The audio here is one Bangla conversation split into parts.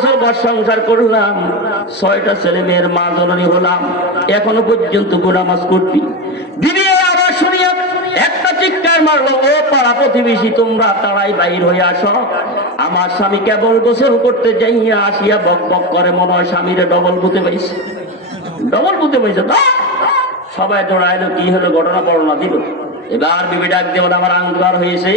বছর ঘর সংসার করলাম, 6টা ছেলে মেয়ের মা জননী হলাম, এখনো পর্যন্ত নামাজ করবি। দিদি আবার শুনিয়া একটা চিৎকার মারলো, ও পাড়া প্রতিবেশী তোমরা তারাই বাইর হয়ে আসো। আমার স্বামী কেবল গোসল করতে যাইয়া আসিয়া বক বক করে, মনে হয় স্বামীরে ডবল বুঝতে পাইছে, ডবল বুঝতে পাইছে। তো সবাই দৌড়াইলো, কি হলো ঘটনা বর্ণনা দিল। এবার বিবি ডাক দিয়ে বলে, আমার আঙ্গার হয়েছে,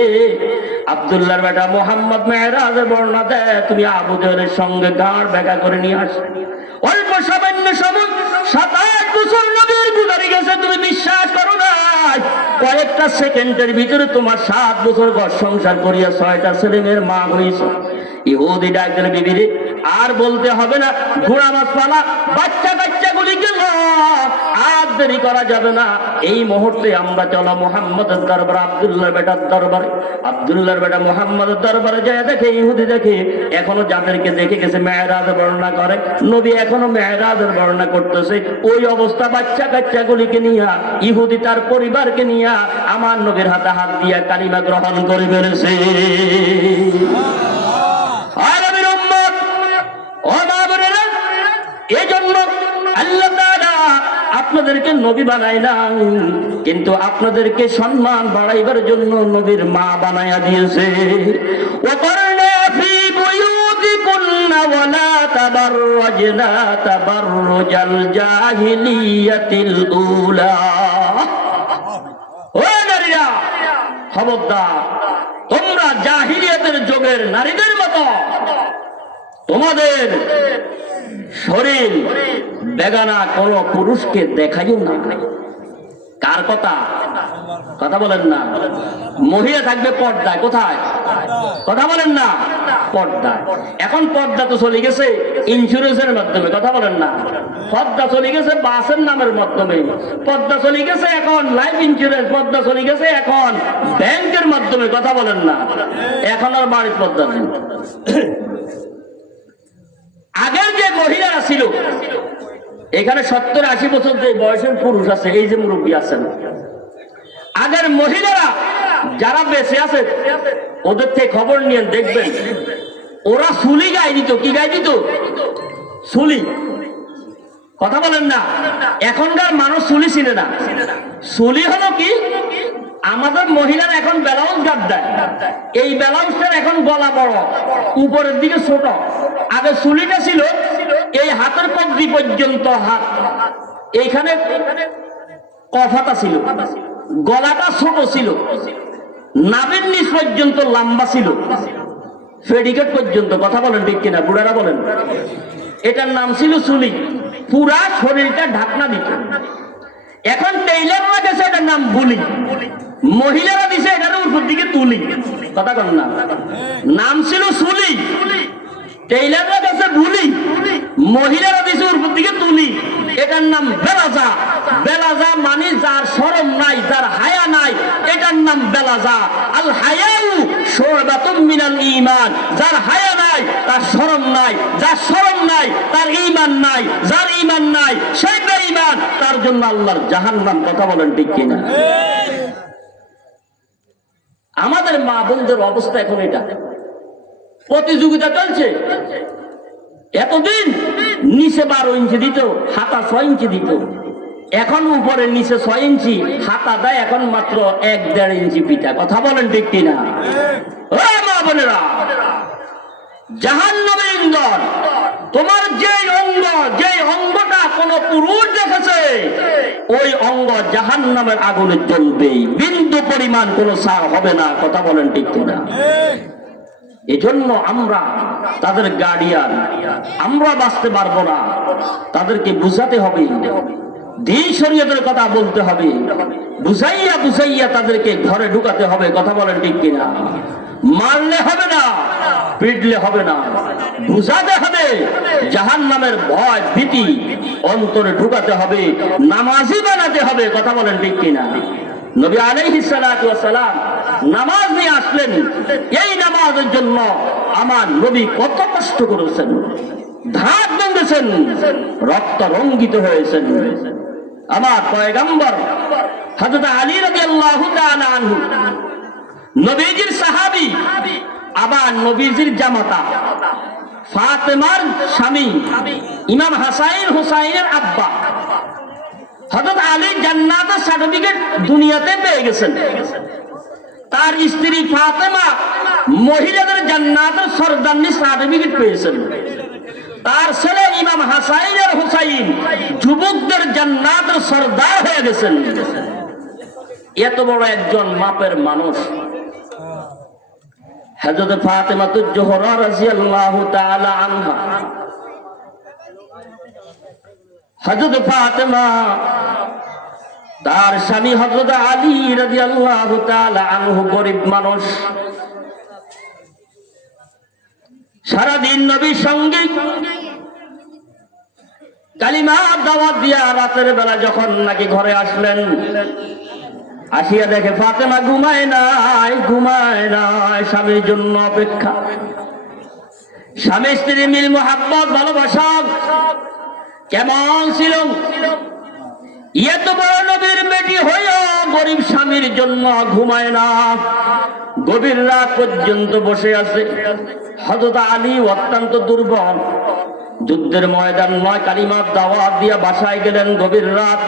আব্দুল্লাহর বেটা মোহাম্মদ মেহরাজের বর্ণনা দেয়, তুমি আবু জেহেলের সঙ্গে গাঁড় ব্যাখ্যা করে নিয়ে আস। অল্প সামান্য সময় 27 বছর নবীর গুজারি গেছে, তুমি বিশ্বাস করো না, কয়েকটা সেকেন্ডের ভিতরে তোমার 7 বছর ঘর সংসার করিয়া 6টা ছেলে মেয়ের মা হয়েছে। ইহুদি ডাক দিলে, বিবিরে আর বলতে হবে না, ঘোড়া মাছ পালা, বাচ্চা কাচ্চা গুলি গেল, আর দেরি করা যাবে না, এই মুহূর্তে আমরা চলো মুহাম্মদের দরবারে, আব্দুল্লাহর বেটার দরবারে। আব্দুল্লাহর বেটা মুহাম্মদের দরবারে যায়, দেখে ইহুদি দেখে এখনো যাদেরকে দেখে গেছে মেহরাজ বর্ণনা করে, নবী এখনো মেহরাজের বর্ণনা করতেছে। ওই অবস্থা বাচ্চা কাচ্চা গুলিকে নিয়া ইহুদি তার পরিবারকে নিয়া আমার নবীর হাতে হাত দিয়া কালিমা গ্রহণ করে ফেলেছে। এই জন্য আল্লাহ তাআলা আপনাদেরকে নবী বানায় না, কিন্তু আপনাদেরকে সম্মান বাড়াইবার জন্য নবীর মা বানায়া দিয়েছে। ওয়াকারনা ফি বুয়ুতিকুন্না ওয়ালা তাবাররাজনা তাবাররুজাল জাহিলিয়াতিল উলা। ও নারীরা, খবরদার, তোমরা জাহিলিয়াতের যুগের নারীদের মতো তোমাদের শরীর বেগানা কোন পুরুষকে দেখাইও না। কার কথা? কথা বলেন না। মহিলা থাকবে পর্দায়, কোথায়? কথা বলেন না, পর্দায়। এখন পর্দা তো চলে গেছে ইন্স্যুরেন্সের মাধ্যমে, কথা বলেন না। পর্দা চলে গেছে বাসের নামের মাধ্যমে, পর্দা চলে গেছে এখন লাইফ ইন্স্যুরেন্স, পর্দা চলে গেছে এখন ব্যাংকের মাধ্যমে, কথা বলেন না। এখন আর বাড়ির পর্দা নেই। আগের যে মহিলারা ছিল, এখানে 70-80 বছর যে বয়সের পুরুষ আছে, এই যে মুরব্বী আছেন, আগের মহিলারা যারা বেঁচে আছে ওদের থেকে খবর নিয়ে দেখবেন, ওরা সুলি গায়ে দিত। কি গায়ে দিত? সুলি। কথা বলেন না। এখনকার মানুষ সুলি চিনে না। সুলি হলো কি? আমাদের মহিলারা এখন ব্লাউজ গাদ দেয়, এই ব্লাউজটার এখন গলা বড়, উপরের দিকে ছোট। আগে সুলিটা ছিল এই হাতের কবজি পর্যন্ত, হাত এইখানে কফাটা ছিল, গলাটা ছোট ছিল, নাভির নিচ পর্যন্ত লম্বা ছিল, ফেডিকেট পর্যন্ত। কথা বলেন ঠিক কিনা? বুড়ারা বলেন। এটার নাম ছিল সুলি, পুরা শরীরটা ঢাকনা দিত। এখন টেইলাররা গেছে, এটার নাম বুলি। মহিলারা দিছে এটার উপর দিকে তুলি। কথা বল না। নাম ছিল সুলি, টেইলাররা গেছে বুলি, মহিলারা দিছে উপর দিকে তুলি। এটার নাম বেলাজা। বেলাজা মানে যার শরম নাই, যার হায়া নাই, এটার নাম বেলাজা। আল হায়াউ শুবাতুম মিনাল ঈমান। যার হায়া নাই তার শরম নাই, যার শরম নাই তার ঈমান নাই, যার ঈমান নাই সে বেঈমান, তার জন্য আল্লাহর জাহান্নাম। কথা বলেন ঠিক কিনা? আমাদের মা বোনদের অবস্থা এখন এটা। প্রতিযোগিতা চলছে। এতদিন নিচে 12 ইঞ্চি দিত, হাতা 6 ইঞ্চি দিত, এখন উপরে নিচে 6 ইঞ্চি, হাতা দেয় এখন মাত্র 1-1.5 ইঞ্চি পিঠা। কথা বলেন ঠিক কিনা? ও মা বোনেরা, জাহান্নামের ইন্ধন তোমার যে অঙ্গ, যে অঙ্গটা কোন পুরুষ দেখেছে, ওই অঙ্গ জাহান্নামের আগুনে জ্বলবে, বিন্দু পরিমাণ কোনো ছাড় হবে না। কথা বলেন ঠিক কিনা? এজন্য আমরা তাদের গার্ডিয়ান, আমরা বাঁচতে পারবো না, তাদেরকে বুঝাতে হবে, দ্বীন শরীয়তের কথা বলতে হবে, বুঝাইয়া বুঝাইয়া তাদেরকে ঘরে ঢুকাতে হবে। কথা বলেন ঠিক কিনা? মারলে হবে না, পিটলে হবে না, বুঝাতে হবে, জাহান্নামের ভয় ভীতি অন্তরে ঢুকাতে হবে, নামাজি বানাতে হবে। কথা বলেন ঠিক কিনা? নবী আলাইহিস সালাতু ওয়াস সালাম নামাজ নিয়ে আসলেন। এই নামাজের জন্য আমার নবী কত কষ্ট করেছেন, ধাপ ভেঙেছেন, রক্ত রঞ্জিত হয়েছেন। আমার পয়গম্বর হযরত আলী রাদিয়াল্লাহু তাআলা আনহু, নবীজির সাহাবী, আবার নবীজির জামাতা, ফাতেমার স্বামী ইমাম হাসাইন হুসাইনের আব্বা হযরত আলী জান্নাতের সার্টিফিকেট দুনিয়াতে পেয়ে গেছেন। তার স্ত্রী ফাতেমা মহিলাদের জান্নাতের সরদারনি সার্টিফিকেট পেয়েছেন। তার ছেলে ইমাম হাসাইন আর হুসাইন যুবকদের জান্নাতের সরদার হয়ে গেছেন। এত বড় একজন মাপের মানুষ হযরত ফাতেমাতুজ জোহরা রাদিয়াল্লাহু তাআলা আনহা। হযরত ফাতেমা তার স্বামী হযরত আলী রাদিয়াল্লাহু তাআলা আনহু গরিব মানুষ, সারাদিন নবীর সঙ্গে কালিমা দাওয়াত দিয়া রাতের বেলা যখন নাকি ঘরে আসলেন, আসিয়া দেখে ফাতেমা ঘুমায় নাই, স্বামীর জন্য অপেক্ষা। স্বামী স্ত্রীর মিল মোহাব্বত ভালোবাসা কেমন ছিল। এত বড় নবীর বেটি হইয়া গরিব স্বামীর জন্য ঘুমায় না, গভীর রাত পর্যন্ত বসে আছে। হযরত আলী অত্যন্ত দুর্বল, যুদ্ধের ময়দান নয়, কালিমার দাওয়াত দিয়া বাসায় গেলেন গভীর রাত।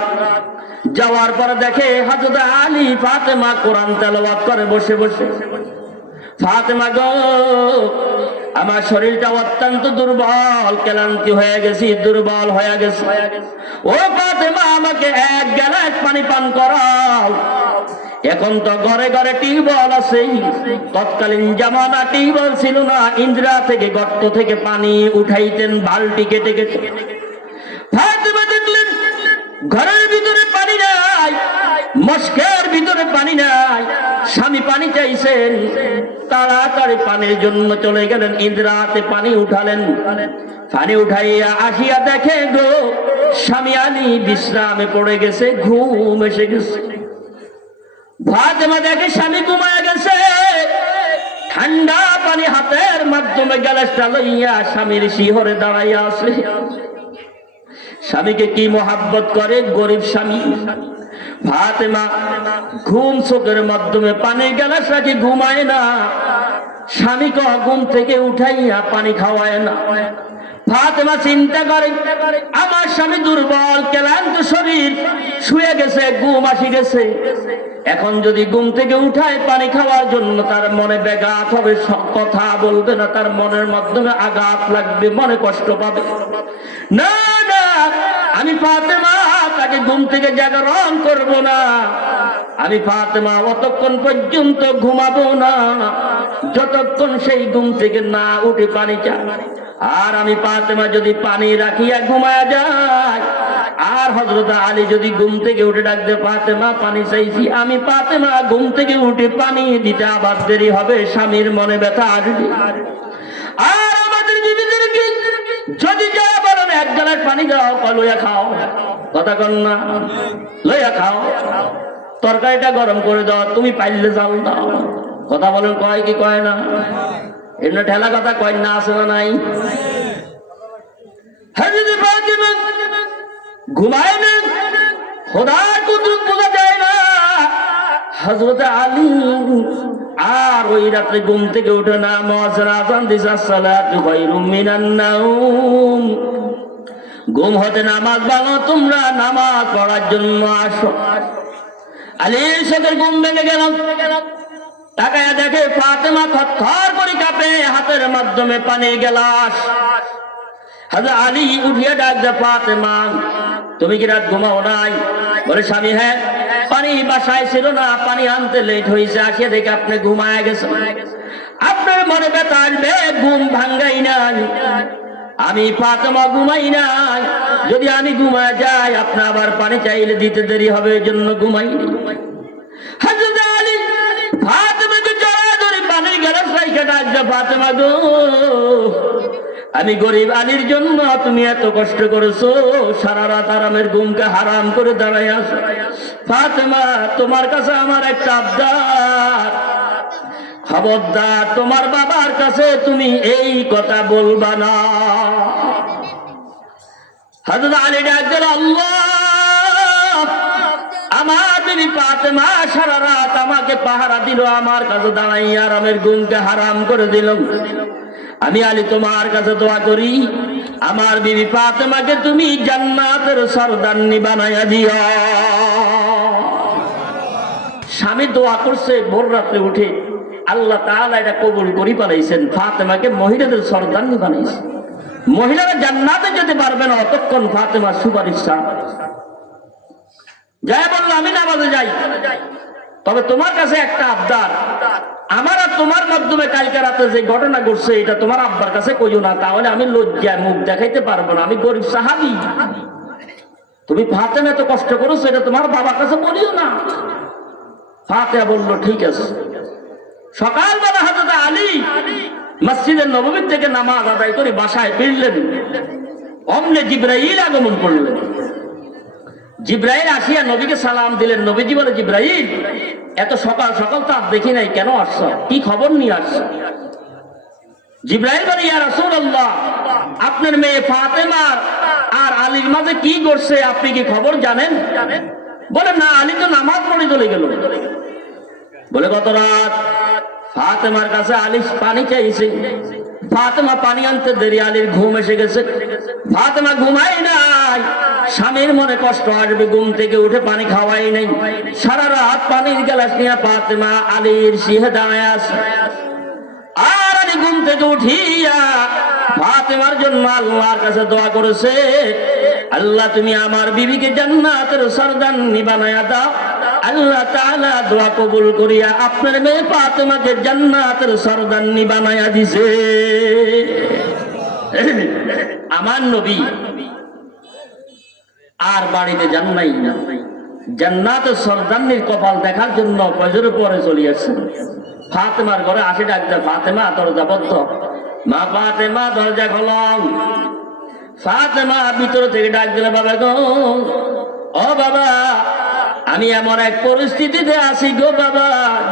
যাওয়ার পরে দেখে হযরত আলী ফাতেমা কোরআন তেলাওয়াত করে বসে বসে। ফাতেমা গো, আমার শরীরটা অত্যন্ত দুর্বল, ক্লান্তি হয়ে গেছি, দুর্বল হয়ে গেছি। ও ফাতেমা, আমাকে এক গ্লাস পানি পান করাও। এখন তো ঘরে ঘরে টিউবওয়েল আছে, তৎকালীন জামানা টিউবওয়েল ছিল না, ইন্দিরা থেকে গর্ত থেকে পানি উঠাইতেন বালতি কেটে কেটে। ফাতেমা দেখলেন ঘরের ভিতরে পানি নাই, মস্কের ভিতরে পানি নাই, স্বামী পানি চাইছেন। তাড়াতাড়ি পানির জন্য চলে গেলেন, ইন্দিরাতে পানি উঠালেন। পানি উঠাইয়া আসিয়া দেখে গো, স্বামী আলী বিশ্রামে পড়ে গেছে, ঘুম এসে গেছে। ফাতেমা দেখে স্বামী ঘুমায় গেছে, ঠান্ডা পানি হাতের মাধ্যমে গ্লাসটা লইয়া স্বামীর শিহরে দাঁড়াইয়া আছে। স্বামীকে কি মোহাব্বত করে গরিব স্বামী। ফাতেমা ঘুম চোখের মাধ্যমে পানি গ্লাস রাখি ঘুমায় না, স্বামীকে ঘুম থেকে উঠাইয়া পানি খাওয়ায় না। ফাতেমা চিন্তা করে, আমার স্বামী দুর্বল, ক্লান্ত শরীর, শুয়ে গেছে, ঘুম আসি গেছে। এখন যদি ঘুম থেকে উঠায় পানি খাওয়ার জন্য, তার মনে ব্যাঘাত হবে, কথা বলবে না, তার মনের মাধ্যমে আঘাত লাগবে, মনে কষ্ট পাবে। না না, আমি ফাতেমা তাকে ঘুম থেকে জাগরণ করব না। আমি ফাতেমা অতক্ষণ পর্যন্ত ঘুমাবো না যতক্ষণ সেই ঘুম থেকে না উঠে পানি চায়। আর আমি ফাতেমা যদি পানি রাখিয়া ঘুমায়া যায়, আর হযরত আলী যদি ঘুম থেকে উঠে ডাকতে, ফাতেমা পানি চাইছি, আমি ফাতেমা ঘুম থেকে উঠে পানি দিতে আবার দেরি হবে, স্বামীর মনে ব্যথা আসবে। আর আমাদের বিবিদেরকে যদি যা বলেন এক গ্লাস পানি দাও, লইয়া খাও, কথা কন না, লইয়া খাও, তরকারিটা গরম করে দাও, তুমি পাইলে যাও না, কথা বলেন, কয় কি কয় না? এমনি ঠেলা কথা কয় না, আছে না নাই? ঘুমায় না, খোদার কুদরত বোঝা যায় না। হযরত আলী আর ওই রাতে ঘুম থেকে উঠে না, মুয়াজ্জিন আযান দিছে, আসসালাতু খায়রুম মিনান নাওম, ঘুম হতে নামাজ ভালো, তোমরা নামাজ পড়ার জন্য আসো। আলীর সাথে ঘুম ভেঙে গেল, তাকায়া দেখে ফাতেমা থরথর করে কাঁপে, হাতের মাধ্যমে পানির গ্লাস। হযরত আলী উঠিয়া ডাক দেয়, ফাতেমা তুমি কি রাত ঘুমাও নাই? বলে, স্বামী হ্যাঁ, পানি বাসায় ছিল না, পানি আনতে লেট হয়েছে, আসিয়া দেখে আপনি ঘুমায় গেছেন, আপনার মনে ব্যথা আসবে, ঘুম ভাঙ্গাই নাই। আমি ফাতেমা ঘুমাই নাই, যদি আমি ঘুমায় যাই আপনি আবার পানি চাইলে দিতে দেরি হবে, এই জন্য ঘুমাইনি। হযরত আলী ফাতেমাকে জড়াজড়ি পানির গ্লাস রাইখা ডাক দেয়, ফাতেমা গো, আমি গরিব আলীর জন্য তুমি এত কষ্ট করেছো, সারা রাত আরামের ঘুমকে হারাম করে দাঁড়াই আছো। ফাতেমা, তোমার কাছে আমার একটা আবদার, খবরদার তোমার বাবার কাছে তুমি এই কথা বলবা না। হযরত আলী ডাক দিল, আল্লাহ, আমার বিবি ফাতেমা সারা রাত আমাকে পাহারা দিল, আমার কাছে দাঁড়াই আরামের ঘুমকে হারাম করে দিল। আমি আলী তোমার কাছে দোয়া করি, আমার বিবি ফাতেমাকে তুমি জান্নাতের সরদারনি বানায়া দিও। স্বামী দোয়া করছে ভোর রাতে উঠে, আল্লাহ তাআলা এটা কবুল করি পালাইছেন, ফাতেমাকে মহিলাদের সরদারনি বানাইছে। মহিলারা জান্নাতে যেতে পারবে না অতক্ষণ ফাতেমার সুপারিশ ছাড়া। যাই বললো আমি নামাজে যাই, তবে তোমার কাছে একটা আবদার, আমার আর তোমার মাধ্যমে কালকে রাতে যে ঘটনা ঘটছে এটা তোমার আব্বার কাছে কইও না, তাহলে আমি লজ্জায় মুখ দেখাইতে পারবো না, আমি গরিব সাহাবী। তুমি ফাতেমা এত কষ্ট করেছো, এটা তোমার বাবার কাছে বলিও না। ফাতেমা বলল ঠিক আছে। সকালবেলা হযরত আলী মসজিদে নববী থেকে নামাজ আদায় করে বাসায় ফিরলেন, অমনে জিবরাইল আগমন করলেন। জিবরাইল আসিয়া নবীকে সালাম দিলেন। নবীজি বলে, জিবরাইল এত সকাল সকাল তো আর দেখি নাই, কেন আসছো, কি খবর নিয়ে আসছো? জিবরাইল বলে, ইয়া রাসূলুল্লাহ, আপনার মেয়ে ফাতেমা আর আলীর মাঝে কি করছে আপনি কি খবর জানেন? বলে, না, আলী তো নামাজ পড়ে চলে গেল। বলে, গত রাত ফাতেমার কাছে আলী পানি চাইছে, ফাতেমা পানি আনতে দেরি, আলীর ঘুম এসে গেছে। ফাতেমা ঘুমাই নাই, স্বামীর মনে কষ্ট আসবে, ঘুম থেকে উঠে পানি খাওয়াই নাই। সারা রাত পানির গ্লাস নিয়ে ফাতেমা আলীর সিহে দাঁড়ায় আছে। আর আলী ঘুম থেকে উঠিয়া ফাতেমার জন্য আল্লাহর কাছে দোয়া করেছে, আল্লাহ তুমি আমার বিবিকে জান্নাতের সরদারনি বানায়া দাও। আল্লাহ তাআলা দোয়া কবুল করিয়া আপনার মেয়ে ফাতেমাকে জান্নাতের সরদারনি বানায়া দিছে। আমার নবী আর বাড়িতে যান নাই, জান্নাতের সরদারনির কপাল দেখার জন্য ফজর পরে চলে আসছেন। ফাতেমার ঘরে আসে, ডাক দেয়, ফাতেমা দরজা বন্ধ। মা ফাতেমা দরজা খোলো। ফাতেমা ভিতর থেকে ডাক দিলে, বাবা গো, ও বাবা, আমি এমন এক পরিস্থিতিতে আছি গো বাবা,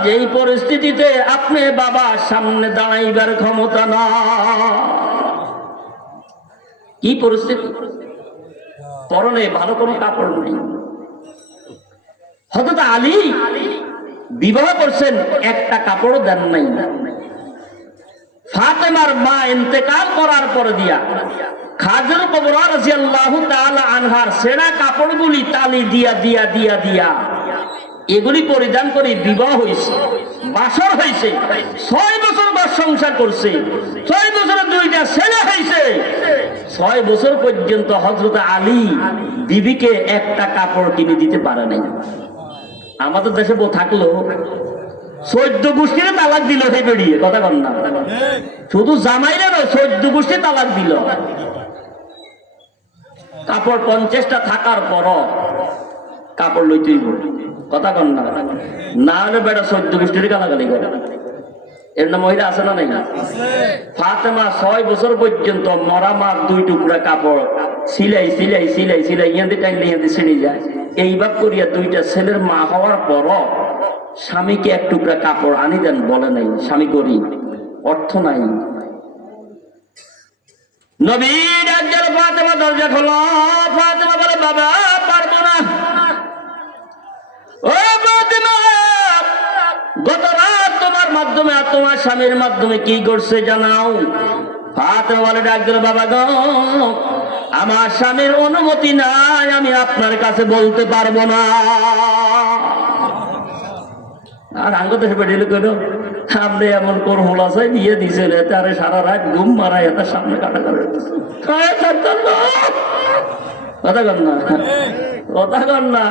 যেই পরিস্থিতিতে আপনি বাবা সামনে দাঁড়াইবার ক্ষমতা না। কি পরিস্থিতি? পরনে ভালো কোনো কাপড় নেই। হযরত আলী বিবাহ করছেন, একটা কাপড়ও দেন নাই। ফাতেমার মা ইন্তেকাল করার পর দিয়া খাজরু কুবরা রাদিয়াল্লাহু তাআলা আনহার সেরা কাপড়গুলি তালি দিয়া দিয়া দিয়া দিয়া এগুলি পরিধান করে বিবাহ হয়েছে, বাসর হয়েছে। 6 বছর ঘর সংসার করছে, 6 বছরে 2টা ছেলে হয়েছে। 6 বছর পর্যন্ত হযরত আলী বিবিকে একটা কাপড় কিনে দিতে পারে নাই। আমাদের দেশে বউ থাকলো 14 গোষ্ঠীর তালাক দিল, হে বেরিয়ে কথা বল না, শুধু জামাইরা নয় 14 গোষ্ঠী তালাক দিল। কাপড় 50টা থাকার পর কাপড় লইতেই কথা কন না, না হলে বেটা 14 গোষ্ঠীর গালাগালি করে। এর না মহিলা আছে না নাই? ফাতেমা 6 বছর পর্যন্ত মরা মার 2 টুকরা কাপড় সিলাই সিলাই সিলাই সিলাই ইয়াতে টাইলে ইয়াতে ছিঁড়ে যায়। এইবার করিয়া 2টা ছেলের মা হওয়ার পর স্বামীকে 1 টুকরা কাপড় আনি দেন, বলে নাই স্বামী করি, অর্থ নাই। নবী ডাকলেন, ফাতেমা দরজা খোলো। ফাতেমা বলে, বাবা পারবো না। ও ফাতেমা, গত রাত তোমার মাধ্যমে আর তোমার স্বামীর মাধ্যমে কি করছে জানাও। ফাতেমা বলে, ডাকলেন, বাবা গো, আমার স্বামীর অনুমতি নাই, আমি আপনার কাছে বলতে পারবো না। আর আঙ্গ দেশে বেরিয়ে গেল, আপনি এমন করমলা চাই বিয়ে দিয়েছিল, তারে সারা রাত ঘুম মারাই এত সামনে কাটা করে কথা কর না, কথা কর না।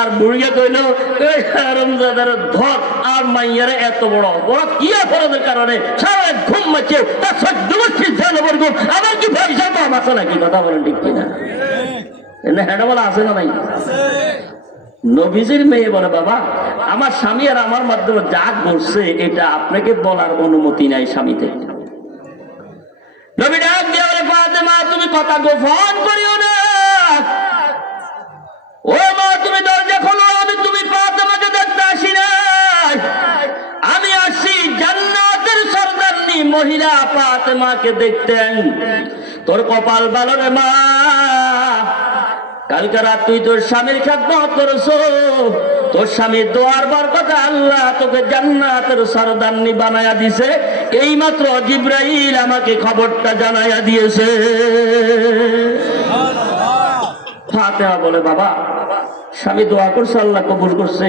আর বুড়িয়া কইল, ধর আর মাইয়ারে এত বড় বড় কি অপরাধের কারণে সারা ঘুম মারছে, তার 14 গোষ্ঠীর ছেলে ঘুম, আবার কি পয়সা কম আছে নাকি? কথা বলেন ঠিক কিনা? এনে হেঁটে বলা আছে না নাই? নবীজির মেয়ে বলে, বাবা আমার স্বামী আর আমার মাধ্যমে যা করছে এটা আপনাকে বলার অনুমতি নাই স্বামীতে। নবী ডাক দিয়ে বলে, ফাতেমা তুমি কথা গোপন করিও না। ও মা, তুমি দরজা খোলো, আমি তুমি ফাতেমাকে দেখতে আসি নাই, আমি আসি জান্নাতের সরদারনি মহিলা ফাতেমাকে দেখতে। তোর কপাল ভালো রে মা, কালকে রাত তুই তোর স্বামীর খেদমত করেছো, তোর স্বামীর দোয়ার বরকতে আল্লাহ তোকে জান্নাতের সরদারনি বানায়া দিছে। এইমাত্র জিব্রাইল আমাকে খবরটা জানাইয়া দিয়েছে। ফাতেমা বলে, বাবা স্বামী দোয়া করছে, আল্লাহ কবুল করছে,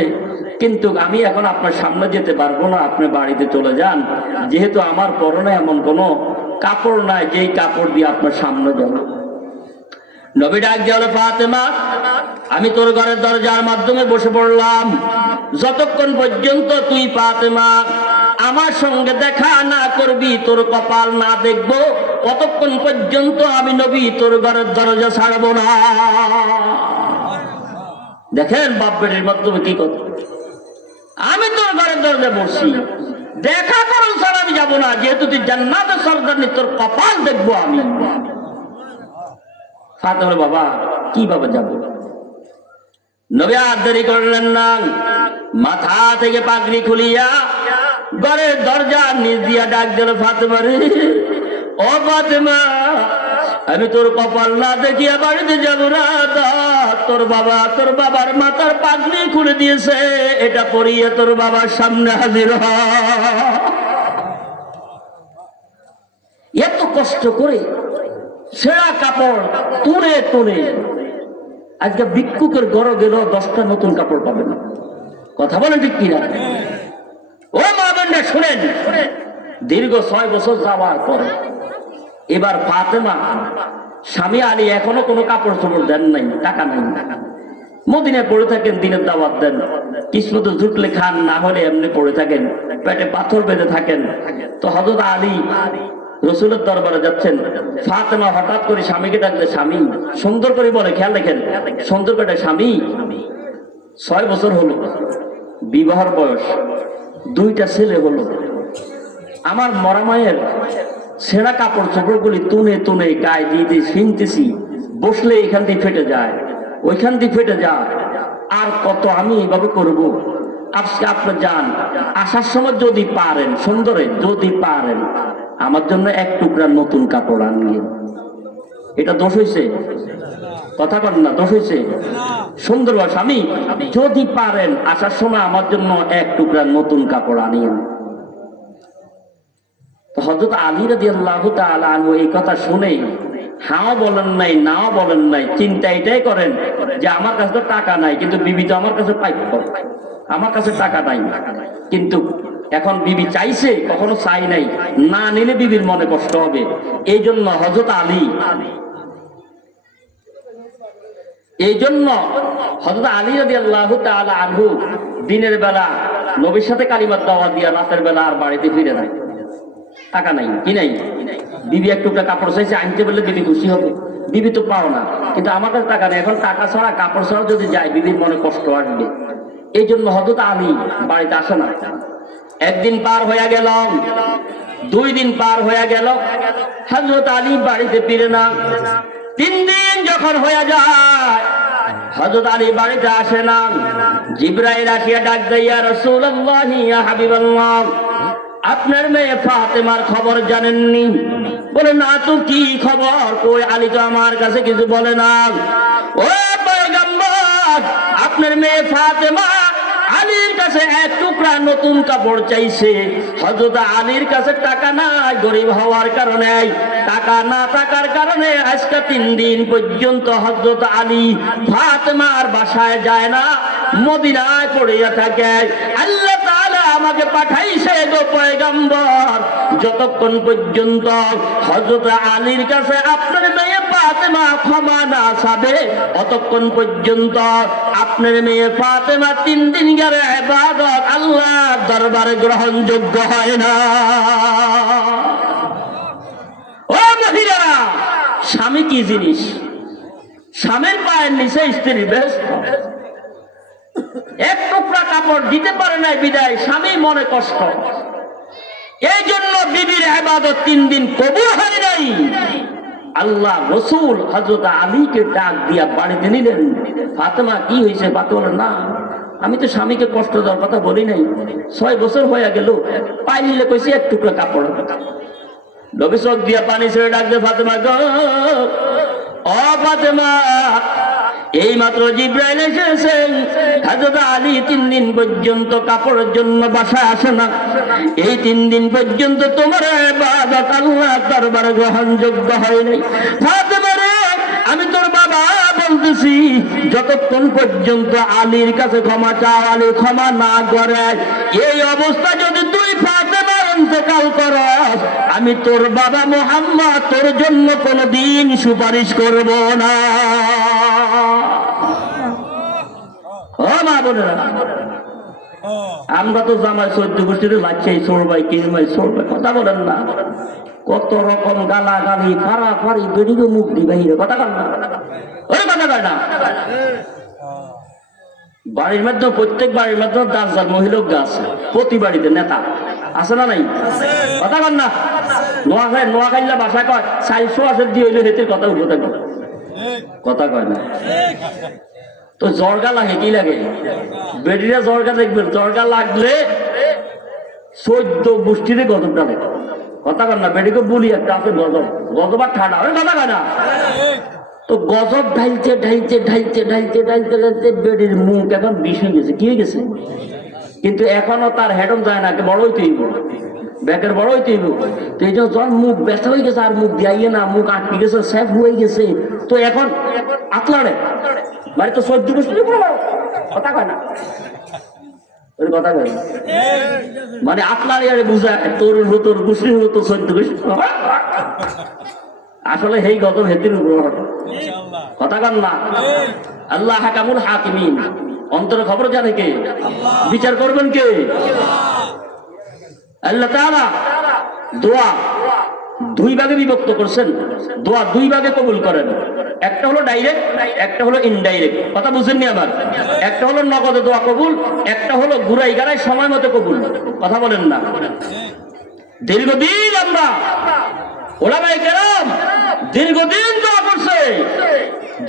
কিন্তু আমি এখন আপনার সামনে যেতে পারবো না, আপনি বাড়িতে চলে যান, যেহেতু আমার পরনে এমন কোনো কাপড় নাই যেই কাপড় দিয়ে আপনার সামনে যাব। নবী ডাক দিয়ে বলে, ফাতেমা আমি তোর ঘরের দরজার মাধ্যমে বসে পড়লাম, যতক্ষণ পর্যন্ত তুই ফাতেমা আমার সঙ্গে দেখা না করবি, তোর কপাল না দেখবো, ততক্ষণ পর্যন্ত আমি নবী তোর ঘরের দরজা ছাড়বো না। দেখেন বাপ বেটির মাধ্যমে কি কথা, আমি তোর ঘরের দরজা বসছি, দেখা করুন ছাড়া আমি যাবো না, যেহেতু তুই জান্নাতের সরদারনি, তোর কপাল দেখবো আমি। ফাতেমা, বাবা কি বাবা যাবো? নবী আর দেরি করলেন না, মাথা থেকে পাগড়ি খুলিয়া ঘরের দরজা নিচ দিয়া ডাক দিল, ফাতেমা রে, ও ফাতেমা আমি তোর কপাল না দেখিয়া বাড়িতে যাব না, তোর বাবার মাথার পাগড়ি খুলে দিয়েছে, এটা পরিয়ে তোর বাবার সামনে হাজির হ। এত কষ্ট করে ছেঁড়া কাপড় তুলে তুলে আজকে ভিক্ষুকের ঘরে গেল 10টা নতুন কাপড় পাবে না। কথা বলেন ঠিক কিনা? ও মা বোনরা শুনেন, দীর্ঘ 6 বছর যাওয়ার পরে এবার ফাতেমা স্বামী আলী এখনো কোনো কাপড় চোপড় দেন নাই, টাকা নাই, মদিনায় পড়ে থাকেন, দিনের দাওয়াত দেন, কিসমত জুটলে খান, না হলে এমনি পড়ে থাকেন, পেটে পাথর বেঁধে থাকেন। তো হযরত আলী রসুলের দরবারে যাচ্ছেন, ফাতেমা হঠাৎ করে স্বামীকে ডাকলে, স্বামী সুন্দর করে বলে, খেয়াল রাখেন সুন্দর করে, স্বামী 6 বছর হলো, বিবাহের বয়স, 2টা ছেলে হলো, আমার মরা মায়ের ছেঁড়া কাপড় চোপড়গুলি তুনে তুনে গায়ে দিয়ে শুনতেছি, বসলে এখান দিয়ে ফেটে যায়, ওইখান দিয়ে ফেটে যায়, আর কত আমি এইভাবে করবো? আজকে আপনি যান, আসার সময় যদি পারেন, সুন্দরে যদি পারেন আমার জন্য 1 টুকরা নতুন কাপড় আনিয়ে। এটা দোষ হয়েছে? কথা বলেন না, দোষ হয়েছে? সুন্দর স্বামী যদি পারেন আসার সময় আমার জন্য 1 টুকরা নতুন কাপড় আনিয়ে। হযরত আলী রাদিয়াল্লাহু তাআলা আনহু এই কথা শুনে হাও বলেন নাই, নাও বলেন নাই, চিন্তা এটাই করেন যে আমার কাছে তো টাকা নাই, কিন্তু বিবি তো আমার কাছে পাইপ, আমার কাছে টাকা নাই, কিন্তু এখন বিবি চাইছে, কখনো চাই নাই, না নিলে বিবির মনে কষ্ট হবে। এই জন্য হযরত আলী রাদিয়াল্লাহু তাআলা আনহু দিনের বেলা নবীর সাথে কালিমার দাওয়াত দিয়া রাতের বেলা আর বাড়িতে ফিরে নাই, টাকা নাই, কি নাই, বিবি 1 টুকরা কাপড় চাইছে, আনতে বললে বিবি খুশি হবে, বিবি তো পাও না, কিন্তু আমার কাছে টাকা নেই, এখন টাকা ছাড়া কাপড় ছাড়া যদি যায় বিবির মনে কষ্ট আসবে। এই জন্য হযরত আলী বাড়িতে আসে না। 1 দিন পার হয়ে গেল, 2 দিন পার হয়ে গেল, হযরত আলী বাড়িতে ফিরে না। 3 দিন যখন হয়ে যায় হযরত আলী বাড়িতে আসে না। জিবরাইল আসিয়া ডাক দেয়, ইয়া রাসূলুল্লাহ, ইয়া হাবিবাল্লাহ, আপনার মেয়ে ফাতেমার খবর জানেননি? বলে, না তো, কি খবর? কই আলী তো আমার কাছে কিছু বলে না। ও পয়গম্বর, আপনার মেয়ে ফাতেমা আলীর কাছে 1 টুকরা নতুন কাপড় চাইছে। হযরত আলীর কাছে টাকা নাই, গরিব হওয়ার কারণে, টাকা না থাকার কারণে আজকে 3 দিন পর্যন্ত হযরত আলী ফাতেমার বাসায় যায় না, মদিনায় পড়িয়া থাকে। আল্লাহ তাআলা আমাকে পাঠাইছে গো পয়গম্বর, যতক্ষণ পর্যন্ত হযরত আলীর কাছে আপনার মেয়ে ফাতেমা ক্ষমা না চাবে, ততক্ষণ পর্যন্ত আপনার মেয়ে ফাতেমা 3 দিন গেলে ইবাদত আল্লাহর দরবারে গ্রহণযোগ্য হয় না। ও মহিলারা, স্বামী কি জিনিস? স্বামীর পায়ের নিচে স্ত্রী বেশ 1 টুকরা কাপড় দিতে পারে নাই বিদায় স্বামী মনে কষ্ট। এই জন্য বিবির ইবাদত 3 দিন কবুল হয় নাই। আল্লাহ রাসূল হযরত আলীকে ডাক দিয়া বাড়িতে নিলেন। ফাতেমা কি হয়েছে? ফাতেমা বলে, না আমি তো স্বামীকে কষ্ট দেওয়ার কথা বলি নাই, 6 বছর হয়ে গেল, পাইলে কইছি 1 টুকরা কাপড়। নবী চোখ দিয়া পানি ছেড়ে ডাক দে, ফাতেমা গো, ও ফাতেমা, এই মাত্র জিব্রাইল এসেছেন, হযরত আলী 3 দিন পর্যন্ত কাপড়ের জন্য বাসায় আসে না। এই 3 দিন পর্যন্ত তোমার ইবাদত আল্লাহ দরবারে গ্রহণযোগ্য হয় নাই। ফাতেমা রে, আমি তোর বাবা বলতেছি, যতক্ষণ পর্যন্ত আলীর কাছে ক্ষমা চাও, আলী ক্ষমা না করে, এই অবস্থা যদি তুই ফাতেমা ইন্তেকাল করস, আমি তোর বাবা মুহাম্মদ তোর জন্য কোনদিন সুপারিশ করব না। ও মা বোনেরা, আমরা তো জামাই 14 গোষ্ঠীতে লাচ্ছাই চোরবাই কিরমাই চোরবাই, কথা বলেন না। কত রকম গালাগালি ফাড়াফাড়ি বেরিয়ে মুখ দি বাহিরে, কথা কন না, ওই কথা কয় না। বাড়ির মধ্যে, প্রত্যেক বাড়ির মধ্যে 10 মহিলা আছে, প্রতি বাড়িতে নেতা আছে না নাই, কথা কন না। নোয়াখাইলা ভাষা কয় 400 আসে দিয়ে হইলে হেতির কথা উঠে থাকবে, কথা কয় না। তো জর্গা লাগে, কি লাগে? বেডিরা জর্গা দেখবেন, জর্গা লাগলে 14 গোষ্ঠীতে গজবটা লাগে, কথা কন না। বেডিকে বলি একটা আছে গজব, গজব আর ঠান্ডা, ওই কথা কয় না। তো গজব ঢাইতে ঢাইতে ঢাইতে ঢাইতে ঢাইতে ঢাইতে বেডির মুখ এখন বিষ হয়ে গেছে, কি হয়ে গেছে? কিন্তু এখনো তার হেডম যায় না, বড় হইতেই ব্যাগের বড় হইতেই। তো এই যখন মুখ ব্যথা হয়ে গেছে, আর মুখ দিয়াইয়ে না, মুখ আটকে গেছে, সেফ হয়ে গেছে, তো এখন আতলাড়ে বাড়ি তো 14 গোষ্ঠী, কথা কয় না, ওই কথা কয় না। মানে আতলাড়ে আরে বুঝায় তোর তোর গোষ্ঠী হলো তো 14 গোষ্ঠী। আসলে এই গজব হেতির উপর, কথা কন না। আল্লাহ হাকামুল হাকিমিন, অন্তরের খবর জানে কে, বিচার করবেন কে? আল্লাহ তাআলা দোয়া 2 ভাগে বিভক্ত করছেন, দোয়া 2 ভাগে কবুল করেন। একটা হলো ডাইরেক্ট, একটা হলো ইনডাইরেক্ট, কথা বুঝেননি আবার। একটা হলো নগদে দোয়া কবুল, একটা হলো ঘুরাই গাড়াই সময় মতো কবুল, কথা বলেন না। দীর্ঘদিন আমরা ওলামায়ে কেরাম দীর্ঘদিন দোয়া করছে,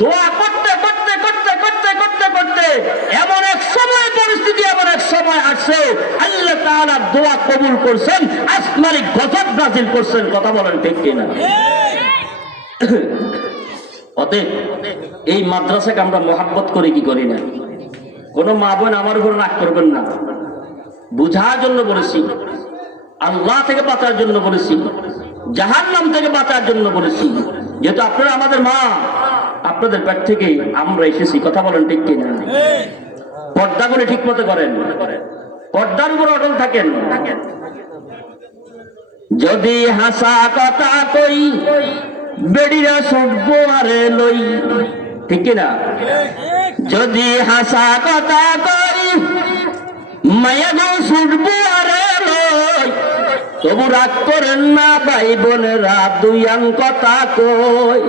দোয়া করতে করতে করতে করতে করতে করতে এমন এক সময় পরিস্থিতি, এমন এক সময় আসছে আল্লাহ তাআলা দোয়া কবুল করছেন, আসমানি গজব নাযিল করছেন, কথা বলেন ঠিক কিনা? অতএব এই মাদ্রাসাকে আমরা মহব্বত করি কি করি না? কোন মা বোন আমার উপর রাগ করবেন না, বুঝার জন্য বলেছি, আল্লাহ থেকে বাঁচার জন্য বলেছি, জাহান্নাম থেকে বাঁচার জন্য বলেছি। যেহেতু আপনারা আমাদের মা, আপনাদের পেট থেকে আমরা এসেছি, কথা বলেন ঠিক কিনা? পর্দা করে ঠিক মতো করেন, পর্দার উপর অটল থাকেন। যদি হাসা কথা কই বেড়িরা ছুটবো আরে লই, ঠিক কিনা? যদি হাসা কথা কই মায়া গো ছুটবো আরে লই, তবু রাগ করেন না ভাই বোনেরা, 2 কথা কই।